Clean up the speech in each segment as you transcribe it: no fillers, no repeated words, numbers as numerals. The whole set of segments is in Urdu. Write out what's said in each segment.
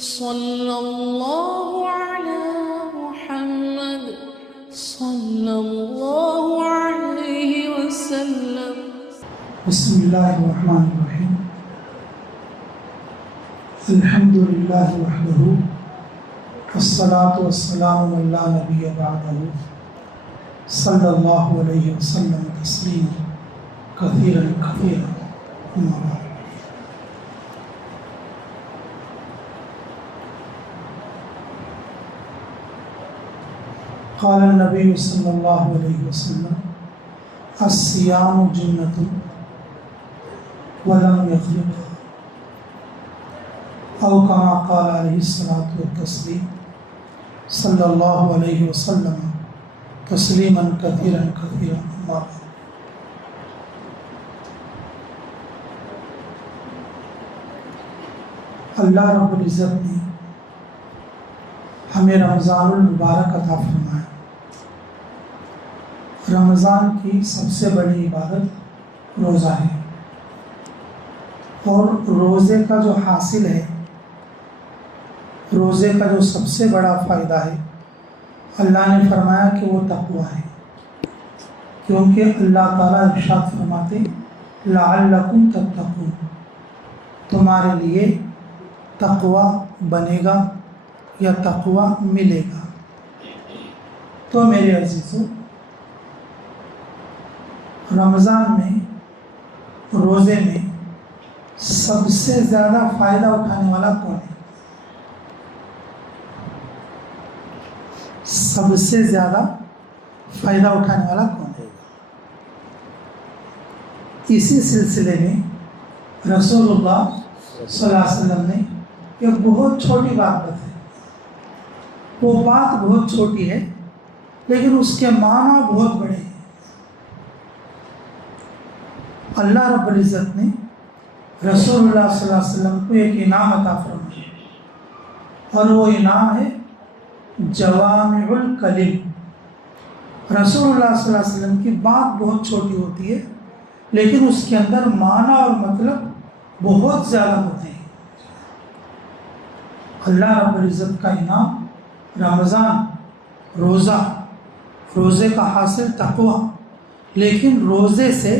صلى الله على محمد صلى الله عليه وسلم. بسم الله الرحمن الرحيم. الحمد لله وحده والصلاة والسلام على لا نبي بعده صلى الله عليه وسلم تسليما كثيرا كثيرا. أما بعد. قال النبي صلى الله عليه وسلم الصيام جنة ولم يخلقها أو كما قال عليه الصلاة والتسليم صلى الله عليه وسلم تسليما كثيرا كثيرا. أما بعد. اللہ رب العزت نے ہمیں رمضان المبارک عطا فرمایا. رمضان کی سب سے بڑی عبادت روزہ ہے، اور روزے کا جو حاصل ہے، روزے کا جو سب سے بڑا فائدہ ہے، اللہ نے فرمایا کہ وہ تقویٰ ہے، کیونکہ اللہ تعالیٰ ارشاد فرماتے لعلکم تتقون، تمہارے لیے تقویٰ بنے گا یا تقویٰ ملے گا. تو میرے عزیزو، رمضان میں روزے میں سب سے زیادہ فائدہ اٹھانے والا کون ہے؟ سب سے زیادہ فائدہ اٹھانے والا کون ہے؟ اسی سلسلے میں رسول اللہ صلی اللہ علیہ وسلم نے ایک بہت چھوٹی بات بتائی. وہ بات بہت چھوٹی ہے لیکن اس کے معنی بہت بڑے ہیں. اللہ رب العزت نے رسول اللہ صلی اللہ علیہ وسلم کو ایک انعام عطا فرمایا، اور وہ انعام ہے جوامع الکلم. رسول اللہ صلی اللہ علیہ وسلم کی بات بہت چھوٹی ہوتی ہے لیکن اس کے اندر معنی اور مطلب بہت زیادہ ہوتے ہیں. اللہ رب العزت کا انعام رمضان، روزہ، روزے کا حاصل تقویٰ. لیکن روزے سے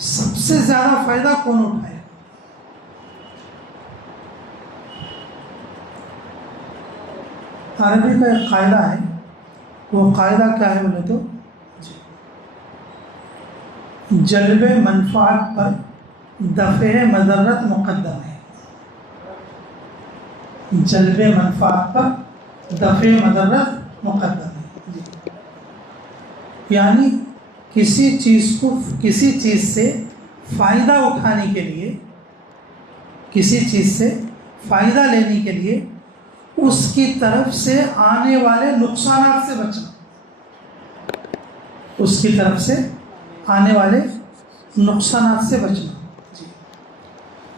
سب سے زیادہ فائدہ کون اٹھائے؟ عربی کا ایک قاعدہ ہے. وہ قاعدہ کیا ہے بولے تو جلب منفعت پر دفع مضرت مقدم ہے. جلب منفعت پر دفع مضرت مقدم ہے. یعنی کسی چیز سے فائدہ اٹھانے کے لیے، کسی چیز سے فائدہ لینے کے لیے اس کی طرف سے آنے والے نقصانات سے بچنا. اس کی طرف سے آنے والے نقصانات سے بچنا.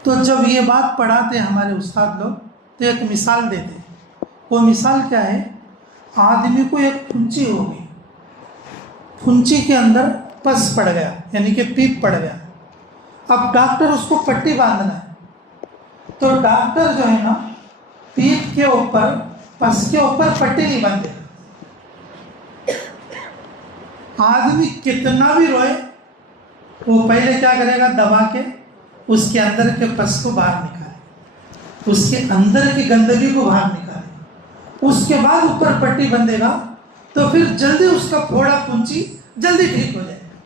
تو جب یہ بات پڑھاتے ہیں ہمارے استاد لوگ تو ایک مثال دیتے ہیں. وہ مثال کیا ہے؟ آدمی کو ایک پھنچی ہو گئی، پھنچی کے اندر پس پڑ گیا، یعنی کہ پیپ پڑ گیا. اب ڈاکٹر اس کو پٹی باندھنا ہے، تو ڈاکٹر جو ہے نا پیپ کے اوپر، پس کے اوپر پٹی نہیں باندھے. آدمی کتنا بھی روئے وہ پہلے کیا کرے گا؟ دبا کے اس کے اندر کے پس کو باہر نکالے، اس کے اندر کی گندگی کو باہر نکالے، اس کے بعد اوپر پٹی بندھے گا تو پھر جلدی اس کا پھوڑا پھنچی جلدی ٹھیک ہو جائے گا.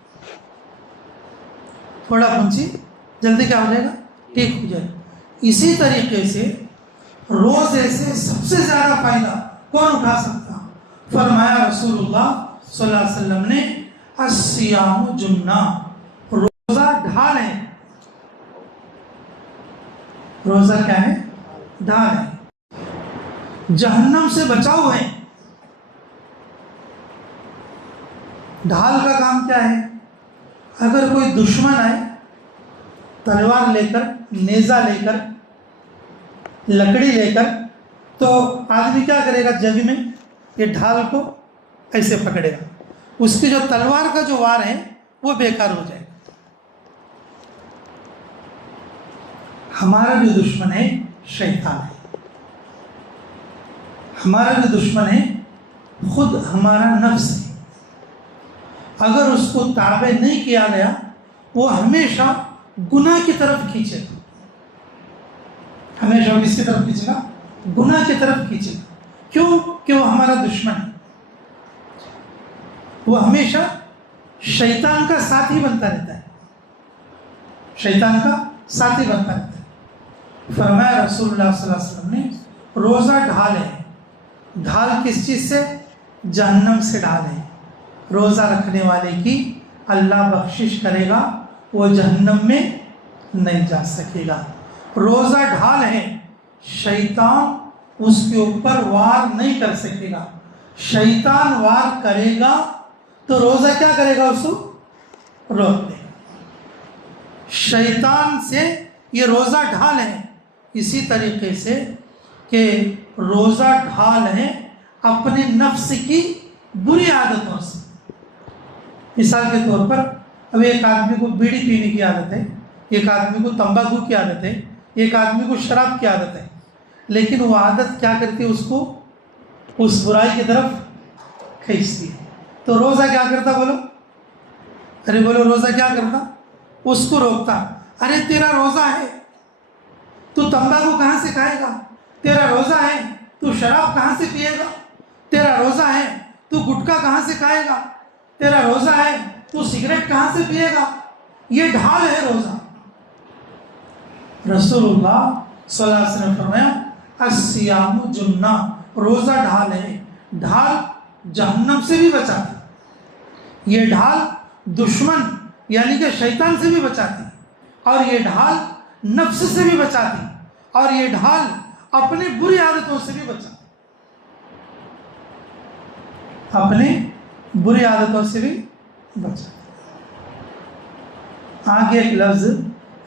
پھوڑا پھنچی جلدی کیا ہو جائے گا؟ ٹھیک ہو جائے گا. اسی طریقے سے روزے سے سب سے زیادہ فائدہ کون اٹھا سکتا؟ فرمایا رسول اللہ صلی اللہ علیہ وسلم نے الصیام جنہ، روزہ ڈھال ہے. روزہ کیا ہے؟ ڈھال ہے. جہنم سے بچاؤ ہے. ڈھال کا کام کیا ہے؟ اگر کوئی دشمن آئے تلوار لے کر، نیزہ لے کر، لکڑی لے کر، تو آدمی کیا کرے گا؟ جگ میں یہ ڈھال کو ایسے پکڑے گا، اس کی جو تلوار کا جو وار ہے وہ بیکار ہو جائے گا. ہمارا جو دشمن ہے شیطان ہے. ہمارا جو دشمن ہے خود ہمارا نفس ہے. اگر اس کو تابع نہیں کیا گیا وہ ہمیشہ گناہ کی طرف کھینچے گا. ہمیشہ کس کی طرف کھینچے گا؟ گناہ کی طرف کھینچے گا. کیوں کہ وہ ہمارا دشمن ہے. وہ ہمیشہ شیطان کا ساتھی بنتا رہتا ہے. شیطان کا ساتھی بنتا رہتا ہے. فرمایا رسول اللہ صلی اللہ علیہ وسلم نے روزہ ڈھال ہے. ڈھال کس چیز سے؟ جہنم سے ڈھال ہے. روزہ رکھنے والے کی اللہ بخشش کرے گا، وہ جہنم میں نہیں جا سکے گا. روزہ ڈھال ہے، شیطان اس کے اوپر وار نہیں کر سکے گا. شیطان وار کرے گا تو روزہ کیا کرے گا؟ اس کو روک دے گا. شیطان سے یہ روزہ ڈھال ہے. اسی طریقے سے کہ روزہ ڈھال ہے اپنے نفس کی بری عادتوں سے. مثال کے طور پر اب ایک آدمی کو بیڑی پینے کی عادت ہے، ایک آدمی کو تمباکو کی عادت ہے، ایک آدمی کو شراب کی عادت ہے، لیکن وہ عادت کیا کرتی ہے؟ اس کو اس برائی کی طرف کھینچتی ہے. تو روزہ کیا کرتا؟ بولو، ارے بولو، روزہ کیا کرتا؟ اس کو روکتا. ارے تیرا روزہ ہے، تو تمباکو کہاں سے کھائے گا؟ تیرا روزہ ہے، تو شراب کہاں سے پیے گا؟ تیرا روزہ ہے، تو گٹکا کہاں سے کھائے گا؟ تیرا روزہ ہے، تو سگریٹ کہاں سے پیے گا؟ یہ ڈھال ہے روزہ. رسول اللہ صلی اللہ علیہ وسلم نے فرمایا الصیام جنہ، روزہ ڈھال ہے. ڈھال جہنم سے بھی بچاتی. یہ ڈھال دشمن یعنی کہ شیطان سے بھی بچاتی، اور یہ ڈھال نفس سے بھی بچاتی، اور یہ ڈھال اپنے بری عادتوں سے بھی بچاتی. اپنے بری عادتوں سے بھی بچاتی. آگے ایک لفظ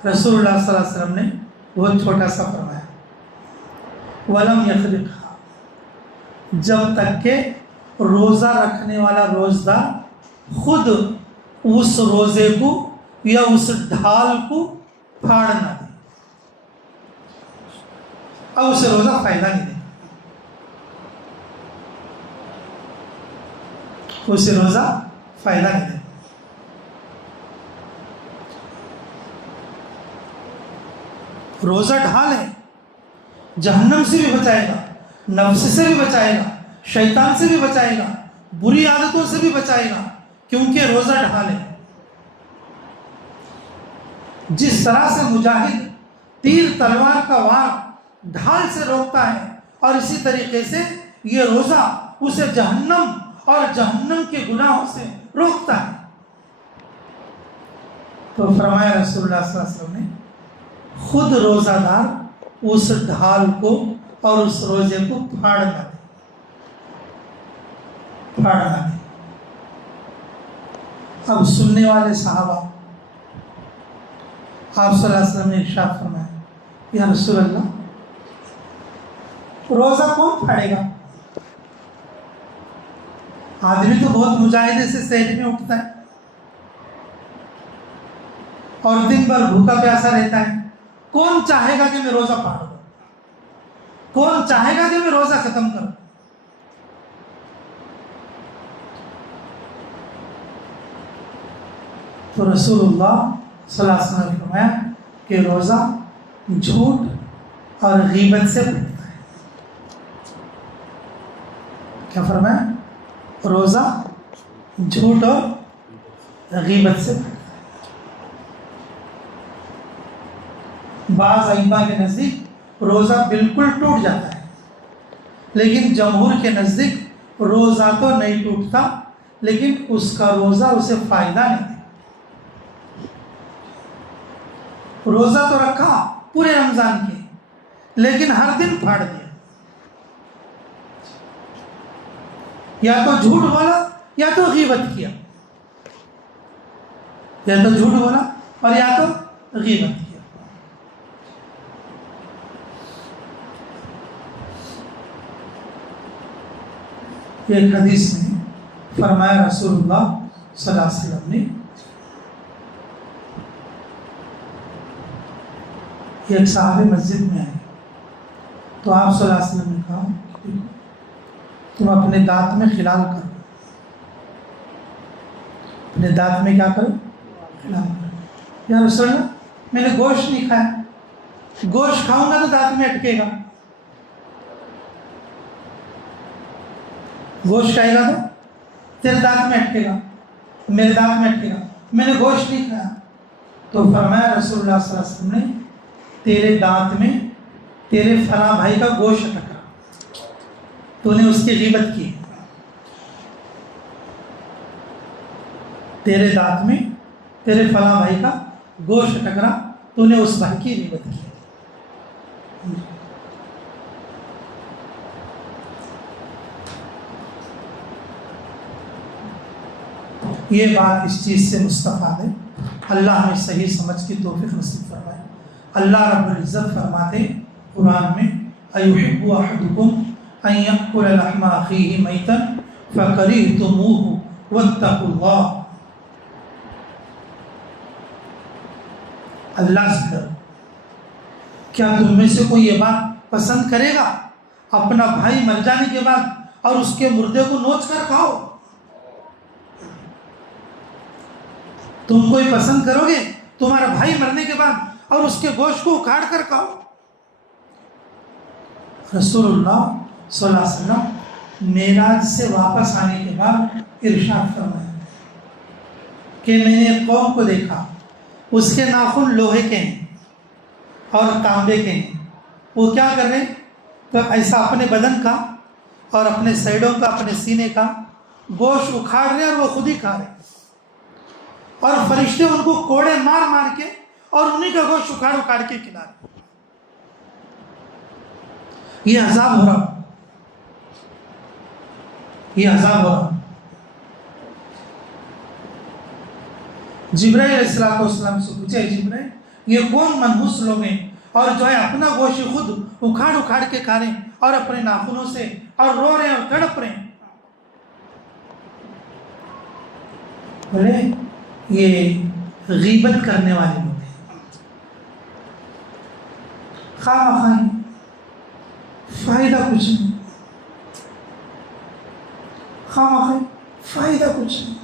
رسول اللہ صلی اللہ علیہ وسلم نے بہت چھوٹا سا فرمایا، وَلَمْ يَخْرِقْهَا، جب تک کہ روزہ رکھنے والا روزدار خود اس روزے کو یا اس ڈھال کو پھاڑ نہ دے. اب اسے روزہ فائدہ نہیں دے، اسے روزہ فائدہ نہیں دے. روزہ ڈھال ہے، جہنم سے بھی بچائے گا، نفس سے بھی بچائے گا، شیطان سے بھی بچائے گا، بری عادتوں سے بھی بچائے گا، کیونکہ روزہ ڈھال ہے. جس طرح سے مجاہد تیر تلوار کا وار ڈھال سے روکتا ہے، اور اسی طریقے سے یہ روزہ اسے جہنم اور جہنم کے گناہوں سے روکتا ہے. تو فرمایا رسول اللہ صلی اللہ علیہ وسلم نے خود روزہ دار اس ڈھال کو اور اس روزے کو پھاڑ نہ دے. اب سننے والے صحابہ آپ صلی اللہ علیہ وسلم نے ارشاد فرمایا، یا رسول اللہ روزہ کون پھاڑے گا؟ آدمی تو بہت مجاہدے سے سحر میں اٹھتا ہے اور دن بھر بھوکا پیاسا رہتا ہے. کون چاہے گا کہ میں روزہ پھاڑ دوں؟ کون چاہے گا کہ میں روزہ ختم کروں؟ تو رسول اللہ صلی اللہ علیہ وسلم نے فرمایا کہ روزہ جھوٹ اور غیبت سے پھٹتا ہے. کیا فرمایا؟ روزہ جھوٹ اور غیبت سے پھٹتا ہے. بعض ائمہ کے نزدیک روزہ بالکل ٹوٹ جاتا ہے، لیکن جمہور کے نزدیک روزہ تو نہیں ٹوٹتا، لیکن اس کا روزہ اسے فائدہ نہیں دے. روزہ تو رکھا پورے رمضان کے، لیکن ہر دن پھاڑ دیا. یا تو جھوٹ بولا یا تو غیبت کیا، یا تو جھوٹ بولا اور یا تو غیبت کیا. ایک حدیث میں فرمایا رسول اللہ صلی اللہ علیہ وسلم نے، ایک صحابی مسجد میں آئے تو آپ صلی اللہ علیہ وسلم نے کہا تم اپنے دانت میں خلال کرو، اپنے دانت میں کیا کرو؟ خلال کرو۔ یا رسول اللہ میں نے گوشت نہیں کھایا، گوشت کھاؤں گا تو دانت میں اٹکے گا، گوشت کھائے گا تو تیرے دانت میں اٹکے گا، میرے دانت میں اٹکے گا، میں نے گوشت نہیں کھایا۔ تو فرمایا رسول اللہ صلی اللہ علیہ وسلم نے تیرے دانت میں تیرے فلاں بھائی کا گوشت اٹکا، تو نے اس کی غیبت کی، تیرے دانت میں تیرے فلاں بھائی کا گوشت ٹکرا، تو نے اس بھائی کی غیبت کی۔ یہ بات اس چیز سے مستفاد ہے، اللہ ہمیں صحیح سمجھ کی توفیق نصیب فرمائے۔ اللہ رب العزت فرماتے قرآن میں اَيُحِبُّ أَحَدُكُمْ أَن يَأْكُلَ لَحْمَ أَخِيهِ مَيْتًا فَكَرِهْتُمُوهُ وَاتَّقُوا اللَّهَ۔ اللہ سے ڈرو، کیا تم میں سے کوئی یہ بات پسند کرے گا اپنا بھائی مر جانے کے بعد اور اس کے مردے کو نوچ کر کھاؤ؟ تم کوئی پسند کرو گے تمہارا بھائی مرنے کے بعد اور اس کے گوشت کو اکھاڑ کر کھاؤ؟ رسول اللہ صلی اللہ علیہ وسلم معراج سے واپس آنے کے بعد ارشاد فرمایا کہ میں نے ایک قوم کو دیکھا، اس کے ناخن لوہے کے ہیں اور تانبے کے ہیں، وہ کیا کر رہے ہیں؟ تو ایسا اپنے بدن کا اور اپنے سائڈوں کا، اپنے سینے کا گوشت اکھاڑ رہے اور وہ خود ہی کھا رہے، اور فرشتے ان کو کوڑے مار مار کے اور انہی کا گوشت اکھاڑ کے کھلا رہے۔ یہ عذاب ہو رہا، یہ عذاب ہو رہا۔ جبرائیل علیہ السلام سے پوچھے، جبرائیل یہ کون منحوس لوگ ہیں اور جو ہے اپنا گوشت خود اکھاڑ کے کھا رہے ہیں اور اپنے ناخنوں سے اور رو رہے ہیں اور تڑپ رہے ہیں؟ بولے یہ غیبت کرنے والے لوگ ہیں، خواہ فائدہ کچھ نہیں، خواہ فائدہ کچھ نہیں،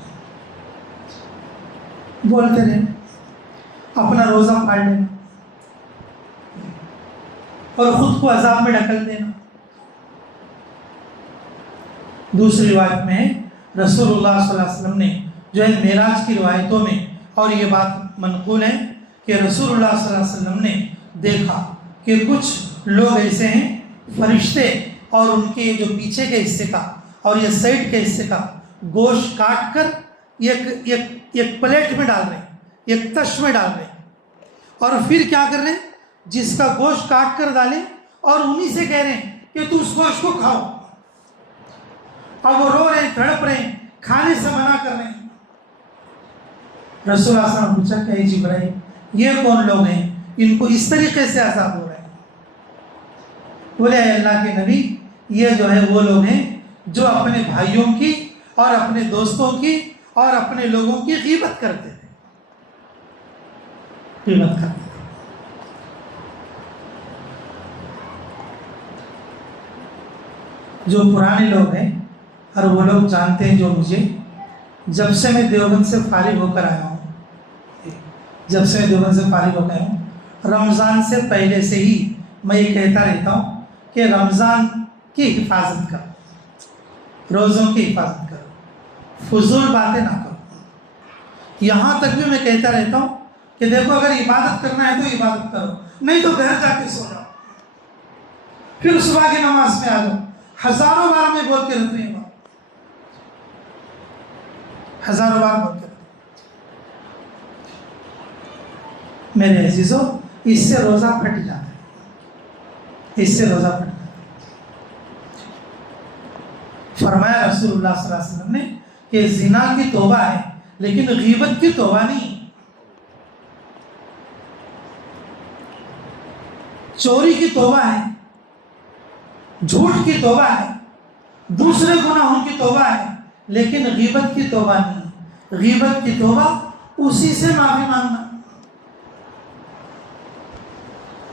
بولتے رہے، اپنا روزہ پھاڑ لینا اور خود کو عذاب میں ڈھکل دینا۔ دوسری روایت میں رسول اللہ صلی اللہ علیہ وسلم نے جو ہے معراج کی روایتوں میں، اور یہ بات منقول ہے کہ رسول اللہ صلی اللہ علیہ وسلم نے دیکھا کہ کچھ لوگ ایسے ہیں، فرشتے، اور ان کے جو پیچھے کے حصے کا اور یہ سائڈ کے حصے کا گوشت کاٹ کر ایک پلیٹ میں ڈال رہے ہیں، ایک تش میں ڈال رہے ہیں، اور پھر کیا کر رہے ہیں؟ جس کا گوشت کاٹ کر ڈالیں اور انہی سے کہہ رہے ہیں کہ تو اس گوشت کو کھاؤ، اور وہ رو رہے ہیں، تڑپ رہے ہیں، کھانے سے منع کر رہے ہیں۔ رسول اللہ صلی اللہ علیہ وسلم نے پوچھا کہ اے جبرائیل یہ کون لوگ ہیں، ان کو اس طریقے سے عذاب ہو رہا ہے؟ بولے اے اللہ کے نبی یہ جو ہے وہ لوگ ہیں جو اپنے بھائیوں کی اور اپنے دوستوں کی اور اپنے لوگوں کی غیبت کرتے تھے، غیبت کرتے تھے۔ جو پرانے لوگ ہیں اور وہ لوگ جانتے ہیں، جو مجھے جب سے میں دیوبند سے فارغ ہو کر آیا ہوں، جب سے میں دیوبند سے فارغ ہو گیا ہوں، رمضان سے پہلے سے ہی میں یہ کہتا رہتا ہوں کہ رمضان کی حفاظت کرو، روزوں کی حفاظت کرو، فضول باتیں نہ کرو۔ یہاں تک بھی میں کہتا رہتا ہوں کہ دیکھو اگر عبادت کرنا ہے تو عبادت کرو، نہیں تو گھر جا کے سو جاؤ، پھر صبح کی نماز میں آ جاؤ۔ ہزاروں بار میں بول کے رہتے ہیں، ہزاروں بار بول کے رہتے ہیں۔ میرے عزیزوں اس سے روزہ پھٹ جاتا ہے، اس سے روزہ پھٹ جاتا ہے۔ فرمایا رسول اللہ صلی اللہ علیہ وسلم نے کہ زنا کی توبہ ہے لیکن غیبت کی توبہ نہیں، چوری کی توبہ ہے، جھوٹ کی توبہ ہے، دوسرے گناہوں کی توبہ ہے، لیکن غیبت کی توبہ نہیں۔ غیبت کی توبہ اسی سے معافی مانگنا۔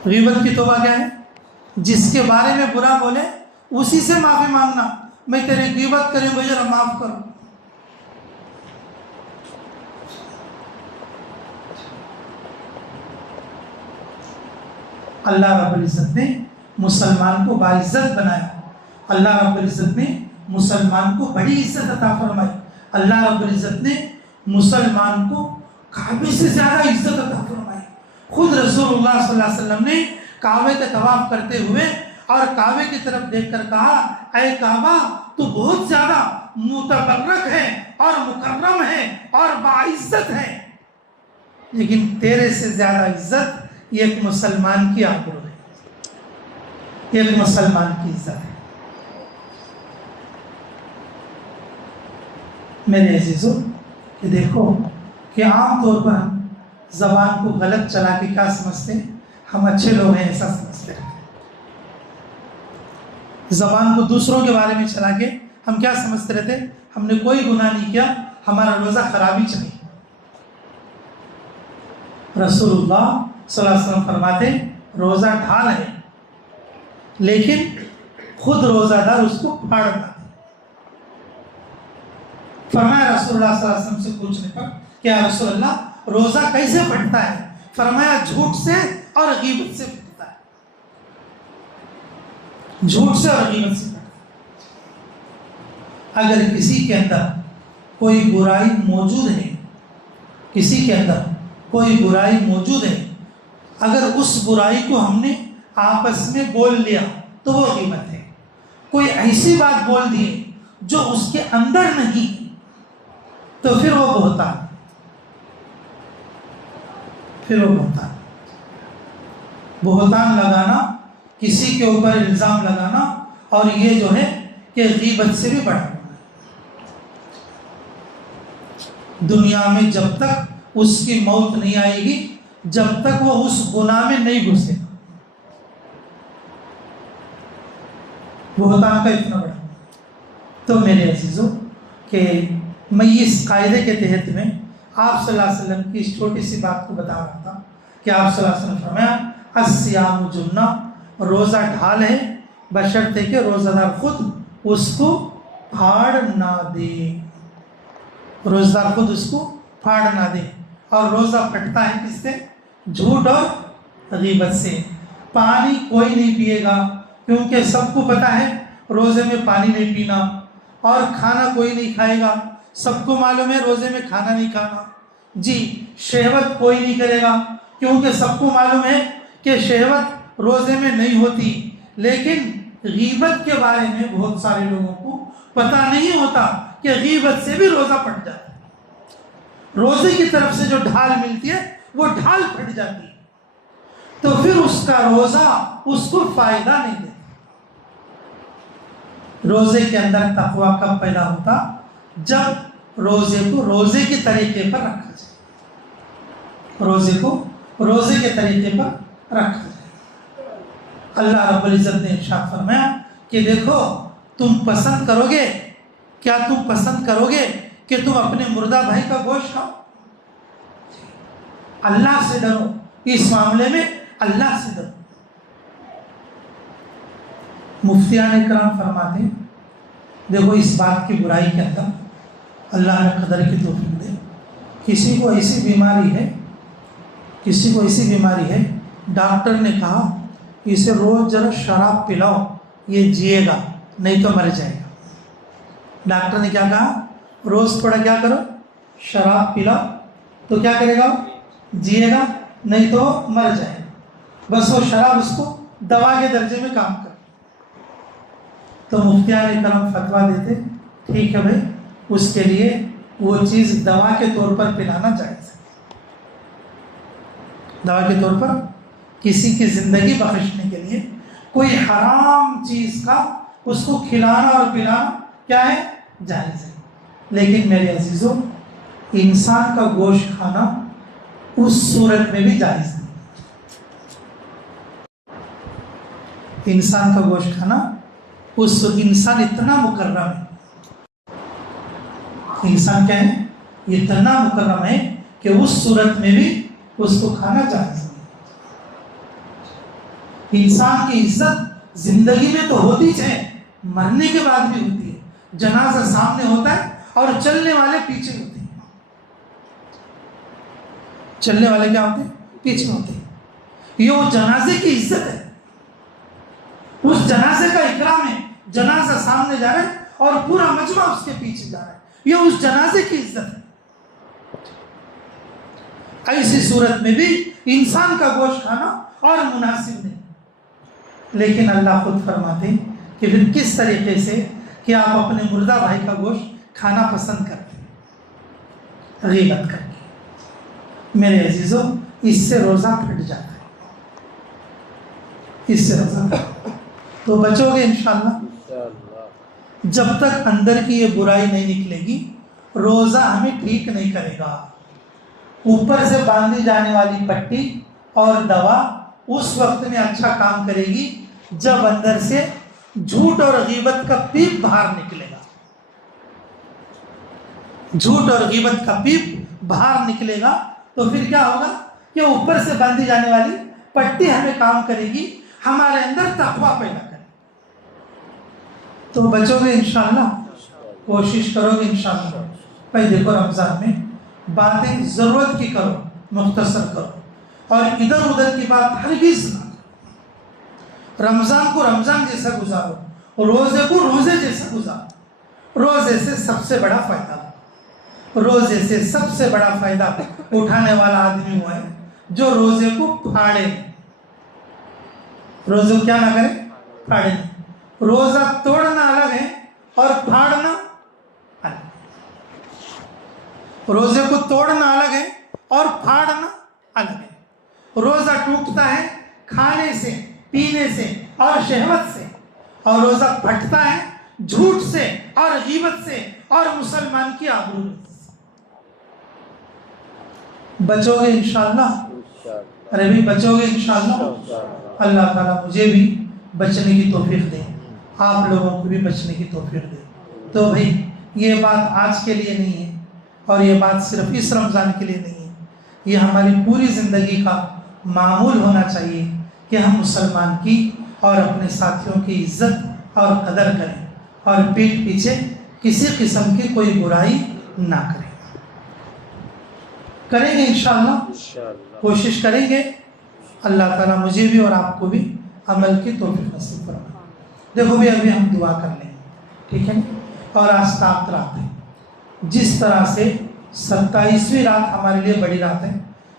غیبت کی توبہ کیا ہے؟ جس کے بارے میں برا بولے اسی سے معافی مانگنا، میں تیری غیبت کروں مجھے معاف کرو. اللہ رب العزت نے مسلمان کو باعزت بنایا. اللہ رب العزت نے مسلمان کو بڑی عزت عطا فرمائی. اللہ رب العزت نے مسلمان کو کعبے سے زیادہ عزت عطا فرمائی. خود رسول اللہ صلی اللہ علیہ وسلم نے کعبے کا طواف کرتے ہوئے اور کعبے کی طرف دیکھ کر کہا اے کعبہ تو بہت زیادہ متبرک ہے اور مکرم ہے اور باعزت ہے، لیکن تیرے سے زیادہ عزت یہ ایک مسلمان کی آبرو ہے، یہ ایک مسلمان کی عزت ہے. میرے عزیزو کہ دیکھو کہ عام طور پر ہم زبان کو غلط چلا کے کیا سمجھتے ہیں؟ ہم اچھے لوگ ہیں ایسا سمجھتے ہیں. زبان کو دوسروں کے بارے میں چلا کے ہم کیا سمجھتے رہتے؟ ہم نے کوئی گناہ نہیں کیا، ہمارا روزہ خراب ہی چلے. رسول اللہ صلی اللہ علیہ وسلم فرماتے روزہ ڈھال ہے لیکن خود روزہ دار اس کو پھاڑنا ہے. فرمایا رسول اللہ صلی اللہ علیہ وسلم سے پوچھنے پر کہ یا رسول اللہ روزہ کیسے پھٹتا ہے؟ فرمایا جھوٹ سے اور غیبت سے پھٹتا ہے. جھوٹ سے اور غیبت سے پھٹتا ہے. اگر کسی کے اندر کوئی برائی موجود ہے، کسی کے اندر کوئی برائی موجود ہے، اگر اس برائی کو ہم نے آپس میں بول لیا تو وہ غیبت ہے. کوئی ایسی بات بول دی جو اس کے اندر نہیں تو پھر وہ بہتان، پھر وہ بہتان. بہتان لگانا، کسی کے اوپر الزام لگانا، اور یہ جو ہے کہ غیبت سے بھی بڑا. دنیا میں جب تک اس کی موت نہیں آئے گی جب تک وہ اس گناہ میں نہیں گھسے. بہتان کا اتنا بڑا. تو میرے عزیزو کہ میں اس قاعدے کے تحت میں آپ صلی اللہ علیہ وسلم کی اس چھوٹی سی بات کو بتا رہا تھا کہ آپ صلی اللہ علیہ وسلم فرمایا الصیام جنہ، روزہ ڈھال ہے بشرطے کہ روزہ دار خود اس کو پھاڑ نہ دے. روزہ دار خود اس کو پھاڑ نہ دے. اور روزہ پھٹتا ہے کس سے؟ جھوٹ اور غیبت سے. پانی کوئی نہیں پیے گا کیونکہ سب کو پتہ ہے روزے میں پانی نہیں پینا. اور کھانا کوئی نہیں کھائے گا، سب کو معلوم ہے روزے میں کھانا نہیں کھانا. جی شہوت کوئی نہیں کرے گا کیونکہ سب کو معلوم ہے کہ شہوت روزے میں نہیں ہوتی. لیکن غیبت کے بارے میں بہت سارے لوگوں کو پتہ نہیں ہوتا کہ غیبت سے بھی روزہ پھٹ جاتا ہے. روزے کی طرف سے جو ڈھال ملتی ہے وہ ڈھال پھٹ جاتی ہے تو پھر اس کا روزہ اس کو فائدہ نہیں دیتا. روزے کے اندر تقویٰ کب پیدا ہوتا؟ جب روزے کو روزے کے طریقے پر رکھا جائے. روزے کو روزے کے طریقے پر رکھا جائے. اللہ رب العزت نے ارشاد فرمایا کہ دیکھو تم پسند کرو گے، کیا تم پسند کرو گے کہ تم اپنے مردہ بھائی کا گوشت کھاؤ؟ اللہ سے ڈرو، اس معاملے میں اللہ سے ڈرو. مفتیان کرام فرماتے ہیں دیکھو اس بات کی برائی کے اندر اللہ نے قدر کی توفیق دے. کسی کو ایسی بیماری ہے، کسی کو ایسی بیماری ہے، ڈاکٹر نے کہا اسے روز ذرا شراب پلاؤ یہ جیے گا نہیں تو مر جائے گا. ڈاکٹر نے کیا کہا؟ روز تھوڑا کیا کرو، شراب پلاؤ تو کیا کرے گا؟ جیے گا نہیں تو مر جائے گا. بس وہ شراب اس کو دوا کے درجے میں کام کر. تو مفتیان کرام فتویٰ دیتے ٹھیک ہے بھائی اس کے لیے وہ چیز دوا کے طور پر پلانا جائز ہے. دوا کے طور پر کسی کی زندگی بخشنے کے لیے کوئی حرام چیز کا اس کو کھلانا اور پلانا کیا ہے؟ جائز ہے. لیکن میرے عزیزوں انسان کا گوشت کھانا اس صورت میں بھی جائز نہیں. انسان کا گوشت کھانا اس انسان اتنا مکرم ہے، انسان کیا ہے؟ اتنا مکرم ہے کہ اس صورت میں بھی اس کو کھانا جائز نہیں. انسان کی عزت زندگی میں تو ہوتی ہے، مرنے کے بعد بھی ہوتی ہے. جنازہ سامنے ہوتا ہے اور چلنے والے پیچھے ہوتے ہیں. چلنے والے کیا ہوتے ہیں؟ پیچھے ہوتے ہیں. یہ وہ جنازے کی عزت ہے، اس جنازے کا اکرام ہے. جنازہ سامنے جا رہا ہے اور پورا مجمع اس کے پیچھے جا رہا ہے، یہ اس جنازے کی عزت ہے. ایسی صورت میں بھی انسان کا گوشت کھانا اور مناسب نہیں. لیکن اللہ خود فرماتے ہیں کہ پھر کس طریقے سے کہ آپ اپنے مردہ بھائی کا گوشت کھانا پسند کرتے ہیں غیبت کر کے. میرے عزیزوں، اس سے روزہ پھٹ جاتا ہے، اس سے روزہ تو بچو گے انشاءاللہ. جب تک اندر کی یہ برائی نہیں نکلے گی روزہ ہمیں ٹھیک نہیں کرے گا. اوپر سے باندھی جانے والی پٹی اور دوا اس وقت میں اچھا کام کرے گی جب اندر سے جھوٹ اور غیبت کا پیپ باہر نکلے گا. جھوٹ اور غیبت کا پیپ باہر نکلے گا تو پھر کیا ہوگا کہ اوپر سے باندھی جانے والی پٹی ہمیں کام کرے گی، ہمارے اندر تقویٰ پیدا کرے. تو بچو گے انشاءاللہ، کوشش کرو گے انشاءاللہ. بھائی دیکھو، رمضان میں باتیں ضرورت کی کرو، مختصر کرو، اور ادھر ادھر کی بات ہرگز نہ کرو. رمضان کو رمضان جیسا گزارو، روزے کو روزے جیسا گزارو. روزے سے سب سے بڑا فائدہ، روزے سے سب سے بڑا فائدہ اٹھانے والا آدمی ہوا ہے جو روزے کو پھاڑے. روزے کو کیا نہ کرے؟ پھاڑے. روزہ توڑنا الگ ہے اور پھاڑنا الگ. روزے کو توڑنا الگ ہے اور پھاڑنا الگ ہے. روزہ ٹوٹتا ہے کھانے سے، پینے سے اور شہوت سے، اور روزہ پھٹتا ہے جھوٹ سے اور غیبت سے اور مسلمان کی آبرو سے. بچو گے انشاءاللہ؟ ارے بھی بچو گے انشاءاللہ. اللہ تعالیٰ مجھے بھی بچنے کی توفیق دے، آپ لوگوں کو بھی بچنے کی توفیق دے. تو بھائی یہ بات آج کے لیے نہیں ہے اور یہ بات صرف اس رمضان کے لیے نہیں ہے، یہ ہماری پوری زندگی کا معمول ہونا چاہیے کہ ہم مسلمان کی اور اپنے ساتھیوں کی عزت اور قدر کریں اور پیٹھ پیچھے کسی قسم کی کوئی برائی نہ کریں. کریں گے انشاءاللہ، کوشش کریں گے. اللہ تعالیٰ مجھے بھی اور آپ کو بھی عمل کی توفیق نصیب فرمائے. دیکھو بھی ابھی ہم دعا کر لیں گے، ٹھیک ہے؟ اور آج طاقت رات ہے. جس طرح سے 27ویں رات ہمارے لیے بڑی رات ہے،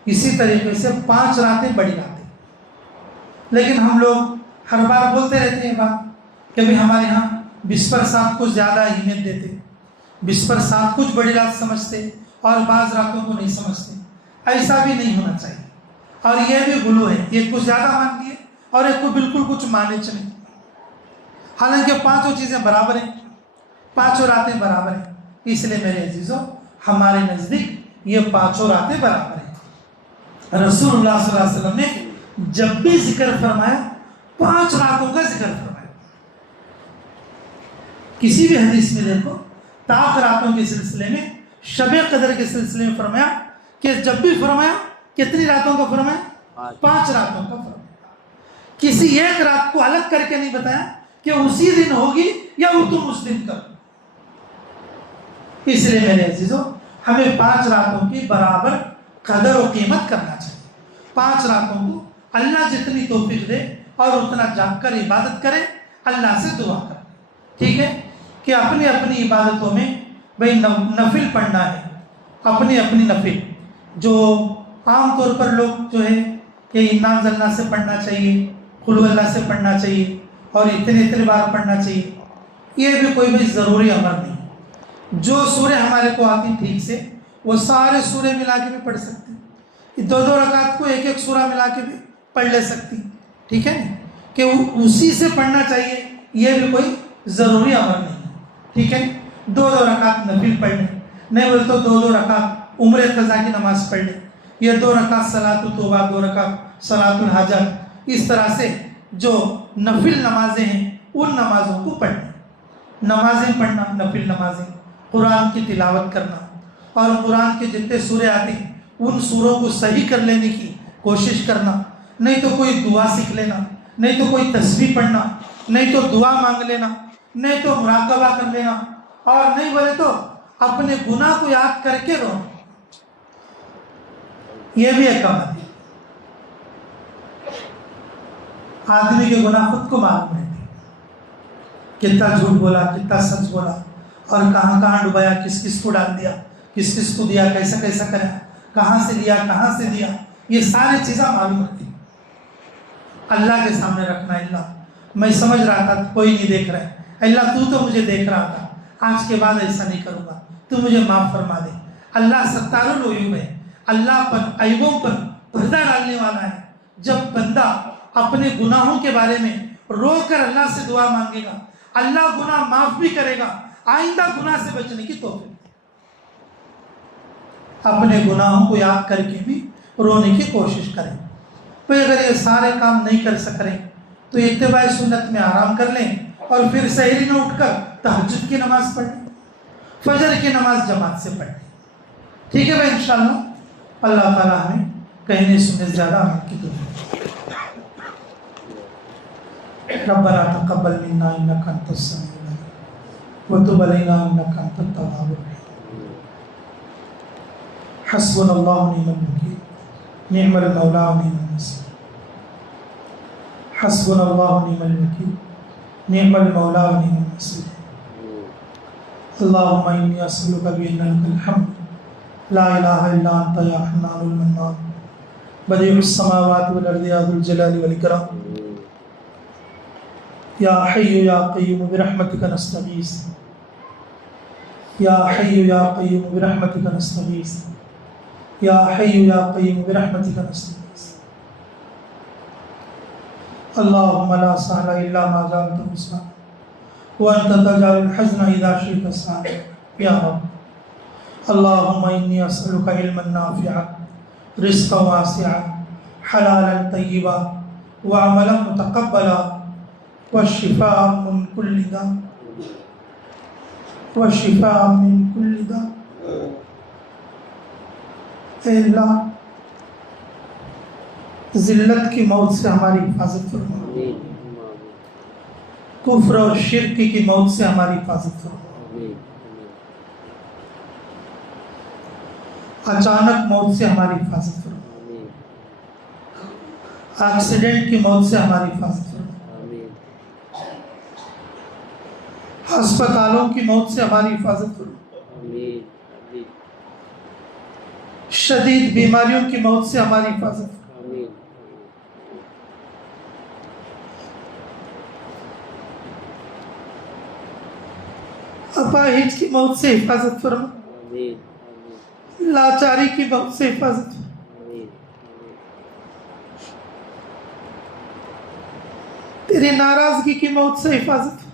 اسی طریقے سے 5 راتیں بڑی رات ہیں. لیکن ہم لوگ ہر بار بولتے رہتے ہیں بات کہ ہمارے ہاں بسپر سات کو زیادہ اہمیت دیتے، بسپر سات کچھ بڑی رات سمجھتے اور بعض راتوں کو نہیں سمجھتے. ایسا بھی نہیں ہونا چاہیے، اور یہ بھی غلو ہے. ایک کو زیادہ مانتی ہے اور ایک کو بالکل کچھ مانے نہیں. حالانکہ پانچوں چیزیں برابر ہیں، پانچوں راتیں برابر ہیں. اس لیے میرے عزیزوں، ہمارے نزدیک یہ پانچوں راتیں برابر ہیں. رسول اللہ صلی اللہ علیہ وسلم نے جب بھی ذکر فرمایا 5 راتوں کا ذکر فرمایا. کسی بھی حدیث میں دیکھو طاق راتوں کے سلسلے میں، شب قدر کے سلسلے میں فرمایا کہ جب بھی فرمایا کتنی راتوں کا فرمایا؟ 5 راتوں کا فرمایا. کسی ایک رات کو الگ کر کے نہیں بتایا کہ اسی دن ہوگی یا وہ تم اس دن کرو. اس لیے میرے عزیزوں، ہمیں 5 راتوں کی برابر قدر و قیمت کرنا چاہیے. 5 راتوں کو اللہ جتنی توفیق دے اور اتنا جاگ کر عبادت کرے، اللہ سے دعا کرے. ٹھیک ہے کہ اپنی اپنی عبادتوں میں بھائی نفل پڑھنا ہے، اپنی اپنی نفل. جو عام طور پر لوگ جو ہے کہ انا انزلنا سے پڑھنا چاہیے، قل هو اللہ سے پڑھنا چاہیے اور اتنے بار پڑھنا چاہیے، یہ بھی کوئی بھی ضروری امر نہیں. جو سورہ ہمارے کو آتی ٹھیک سے وہ سارے سورے ملا کے بھی پڑھ سکتی، 2 رکعت کو ایک سورہ ملا کے بھی پڑھ لے سکتی. ٹھیک ہے کہ اسی سے پڑھنا چاہیے، یہ بھی کوئی ضروری امر نہیں. ٹھیک ہے، 2 رکعت نفل پڑھ لیں، نہیں بولے تو 2 رکعت عمر قضا کی نماز پڑھ لیں، یہ 2 رکعت صلاۃ التوبہ، 2 رکعت صلاۃ الحاجت. اس طرح سے جو نفل نمازیں ہیں ان نمازوں کو پڑھنا، نمازیں پڑھنا، نفل نمازیں، قرآن کی تلاوت کرنا، اور قرآن کے جتنے سورے آتے ہیں ان سوروں کو صحیح کر لینے کی کوشش کرنا. نہیں تو کوئی دعا سیکھ لینا، نہیں تو کوئی تسبیح پڑھنا، نہیں تو دعا مانگ لینا، نہیں تو مراقبہ کر لینا اور نہیں بولے تو اپنے گناہ کو یاد کر کے رو. یہ بھی ایک عمل ہے. آدمی کے گناہ خود کو معلوم رہتے، کتنا جھوٹ بولا، کتنا سچ بولا، اور کہاں کہاں ڈبایا، کس کس کو ڈال دیا، کس کس کو دیا، کیسا کیسا کرا، کہاں سے لیا، کہاں سے دیا، یہ ساری چیزیں معلوم رہتی. اللہ کے سامنے رکھنا. اللہ میں سمجھ رہا تھا کوئی نہیں دیکھ رہا ہے، اللہ تو مجھے دیکھ رہا تھا، آج کے بعد ایسا نہیں کروں گا، تو مجھے معاف فرما دے. اللہ ستار العیوب ہے، اللہ پر عیبوں پر پردہ ڈالنے والا ہے. جب بندہ اپنے گناہوں کے بارے میں رو کر اللہ سے دعا مانگے گا، اللہ گناہ معاف بھی کرے گا، آئندہ گناہ سے بچنے کی توفیق. اپنے گناہوں کو یاد کر کے بھی رونے کی کوشش کریں. پھر اگر یہ سارے کام نہیں کر سک رہے تو اتباع سنت میں آرام کر لیں، اور پھر سحری میں اٹھ کر تہجد کی نماز پڑھ لیں، فجر کی نماز جماعت سے پڑھ لیں. ٹھیک ہے بھائی، انشاءاللہ اللہ تعالیٰ ہمیں کہنے سننے زیادہ عمل کی توفیق. ربنا تقبل منا انك انت السميع العليم وتب علينا انك انت التواب الرحيم. حسبنا الله ونعم الوكيل، نعم المولى ونعم النصير. حسبنا الله ونعم الوكيل، نعم المولى ونعم النصير. اللهم اني اسالك بان لك الحمد لا اله الا انت يا حنان المنان بديع السماوات والارض يا ذو الجلال والاكرام. یا حی یا قیوم برحمتک نستغیث، یا حی یا قیوم برحمتک نستغیث، یا حی یا قیوم برحمتک نستغیث. اللہم لا سہل الا ما جعلته سہلا وانت تجعل الحزن اذا شئت سہلا. یا رب اللہم انی اسألک علما نافعا رزقا واسعا حلالا طیبا وعملا متقبلا والشفاء من كل داء والشفاء من كل داء. اے اللہ ذلت کی موت سے ہماری حفاظت فرما، کفر اور شرک کی موت سے ہماری حفاظت فرما، اچانک موت سے ہماری حفاظت فرما، ایکسیڈنٹ کی موت سے ہماری حفاظت فرما، ہسپتالوں کی موت سے ہماری حفاظت فرما، شدید بیماریوں کی موت سے ہماری حفاظت فرما، اپاہج کی موت سے حفاظت فرما، لاچاری کی موت سے حفاظت فرما، تیری ناراضگی کی موت سے حفاظت فرما.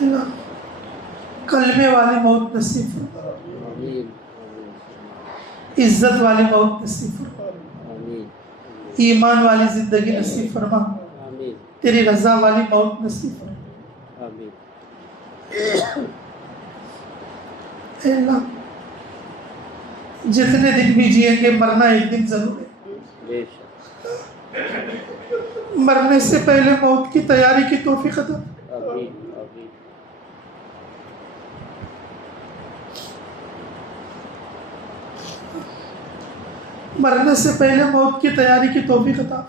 اللہ کلمے والی موت نصیب فرما، عزت والی موت نصیب فرما، ایمان والی زندگی نصیب فرما، تیری رضا والی موت نصیب فرما. اے اللہ جتنے دن بھی جئیں گے مرنا ایک دن ضرور ہے، مرنے سے پہلے موت کی تیاری کی توفیق عطا. مرنے سے پہلے موت کی تیاری کی توفیق عطا.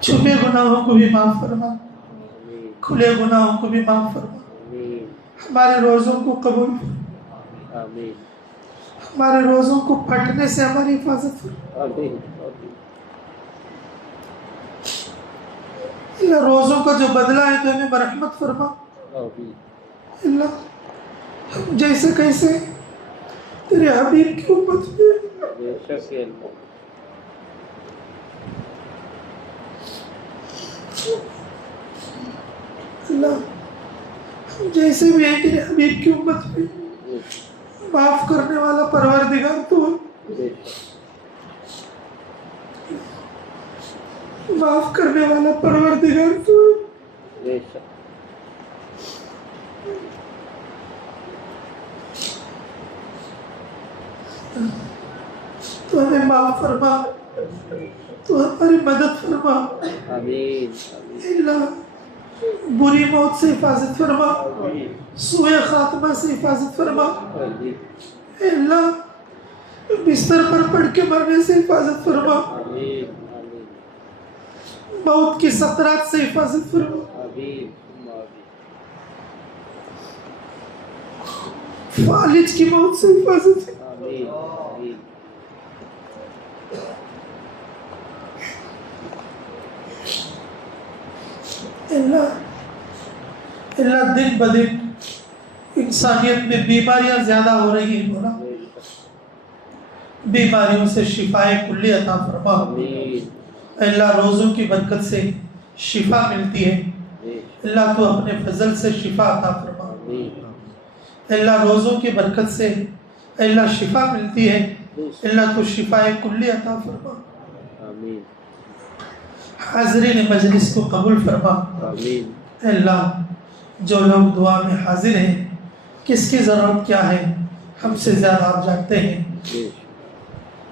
چھپے گناہوں کو بھی معاف فرما، کھلے گناہوں کو بھی معاف فرما. ہمارے روزوں کو قبول فرما، ہمارے روزوں کو پھٹنے سے ہماری حفاظت فرما. اللہ روزوں کا جو بدلہ ہے تو ہمیں برحمت فرما. اللہ ہم جیسے کیسے تیرے حبیب کی امت میں اللہ جیسے بھی ہے تیرے حبیب کی امت میں معاف کرنے والا پروردگار تو معاف کرنے والا پروردگار تو تو ہمیں معاف فرما، تو ہماری مدد فرما، آمین اللہ بری موت سے حفاظت فرما، سوء خاتمہ سے حفاظت فرما، اے اللہ بستر پر پڑھ کے مرنے سے حفاظت فرما، آمین موت کی سکرات سے حفاظت فرما، آمین فالج کی موت سے حفاظت فرما، آمین آمین اللہ دن بدن انسانیت میں بیماریاں زیادہ ہو رہی ہیں، مولا بیماریوں سے شفا کلی عطا فرما، آمین اللہ روزوں کی برکت سے شفا ملتی ہے، اللہ تو اپنے فضل سے شفا عطا فرما، اللہ روزوں کی برکت سے اللہ شفا ملتی ہے، اللہ تو شفا کلی عطا فرما، آمین حاضرین مجلس کو قبول فرما، آمین اللہ جو لوگ دعا میں حاضر ہیں کس کی ضرورت کیا ہے ہم سے زیادہ آپ جانتے ہیں،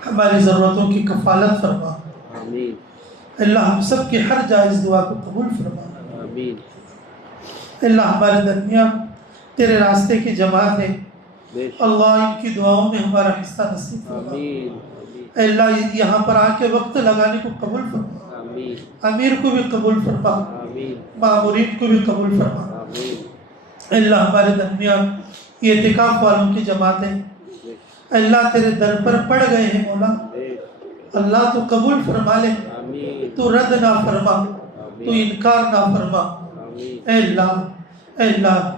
ہماری ضرورتوں کی کفالت فرما، آمین اللہ ہم سب کی ہر جائز دعا کو قبول فرما، آمین اللہ ہمارے درمیان تیرے راستے کی جماعت ہے، اللہ ان کی دعاؤں میں ہمارا حصہ نصیب فرما، آمین اے اللہ یہاں پر آ کے وقت لگانے کو قبول فرما، آمین امیر کو بھی قبول فرما، آمین مامورین کو بھی قبول فرما، آمین اللہ ہمارے درمیان یہ اعتکاف والوں کی جماعت ہے، اللہ تیرے در پر پڑ گئے ہیں مولا، اللہ تو قبول فرما لے، آمین تو رد نہ فرما، تو انکار نہ فرما، آمین اے اللہ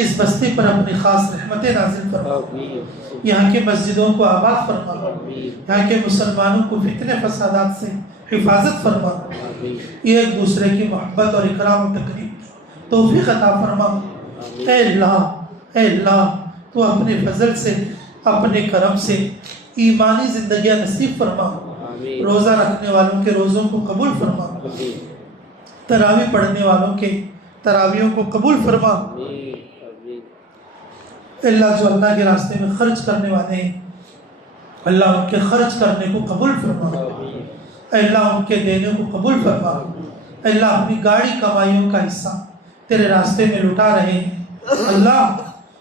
اس بستی پر اپنی خاص رحمت نازل فرما، آمین یہاں کے مسجدوں کو آباد فرما، آمین یہاں کے مسلمانوں کو فتنے فسادات سے حفاظت فرما، آمین یہ ایک دوسرے کی محبت اور اکرام و تکریم توفیق عطا فرما، اے اللہ تو اپنے فضل سے اپنے کرم سے ایمانی زندگیاں نصیب فرما، آمین روزہ رکھنے والوں کے روزوں کو قبول فرما، آمین تراویح پڑھنے والوں کے تراویحوں کو قبول فرما، آمین آمین اللہ جو اللہ کے راستے میں خرچ کرنے والے ہیں اللہ ان کے خرچ کرنے کو قبول فرما، اللہ ان کے دینے کو قبول فرما، اللہ اپنی گاڑی کمائیوں کا حصہ تیرے راستے میں لٹا رہے ہیں، اللہ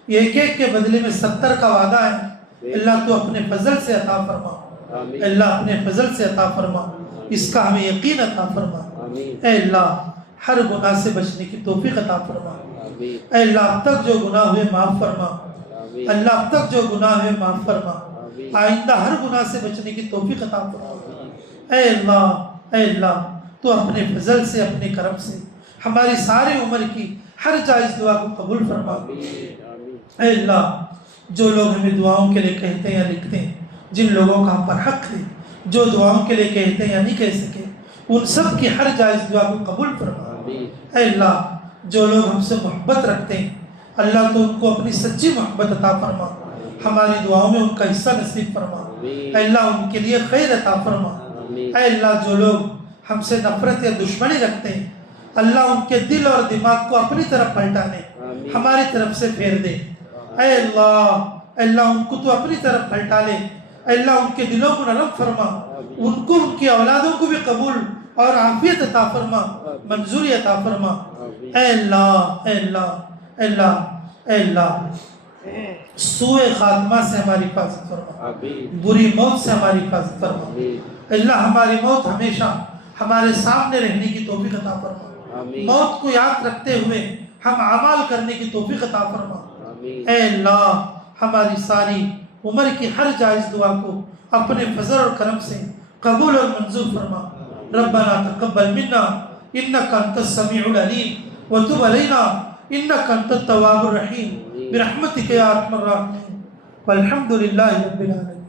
یہ ایک ایک کے بدلے میں 70 کا وعدہ ہے، اللہ تو اپنے فضل سے عطا فرما، آمین اللہ اپنے فضل سے عطا فرما، اس کا ہمیں یقین عطا فرما، آمین اے اللہ ہر گناہ سے بچنے کی توفیق عطا فرما، آمین اے اللہ اب تک جو گناہ ہوئے معاف فرما، آمین اللہ اب تک جو گناہ ہوئے معاف فرما، آمین آئندہ ہر گناہ سے بچنے کی توفیق عطا فرما، اے اللہ تو اپنے فضل سے اپنے کرم سے ہماری ساری عمر کی ہر جائز دعا کو قبول فرما، اے اللہ جو لوگ ہمیں دعاؤں کے لیے کہتے ہیں یا لکھتے ہیں، جن لوگوں کا ہم پر حق ہے جو دعاؤں کے لیے کہتے ہیں یا نہیں کہہ سکے، ان سب کی ہر جائز دعا کو قبول فرما، اے اللہ جو لوگ ہم سے محبت رکھتے ہیں اللہ تو ان کو اپنی سچی محبت عطا فرما، ہماری دعاؤں میں ان کا حصہ نصیب فرما، اے اللہ ان کے لیے خیر عطا فرما، اے اللہ جو لوگ ہم سے نفرت یا دشمنی رکھتے ہیں اللہ ان کے دل اور دماغ کو اپنی طرف پلٹانے ہماری طرف سے پھیر دے، اے اللہ ان کو تو اپنی طرف پلٹا لے، اے اللہ ان کے دلوں کو نرم فرما، ان کو ان کی اولادوں کو بھی قبول اور عافیت عطا فرما، منظوری عطا فرما، اے اللہ سوء خاتمہ سے ہماری حفاظت فرما، بری موت سے ہماری حفاظت فرما، اللہ ہماری موت ہمیشہ ہمارے سامنے رہنے کی توفیق عطا فرما، موت کو یاد رکھتے ہوئے ہم اعمال کرنے کی توفیق عطا فرما، اے اللہ ہماری ساری عمر کی ہر جائز دعا کو اپنے فضل اور کرم سے قبول اور منظور فرما، ربنا تقبل منا انك انت السميع العليم وتب علينا انك انت التواب الرحيم برحمتك يا ارحم الراحمين والحمد لله رب العالمين.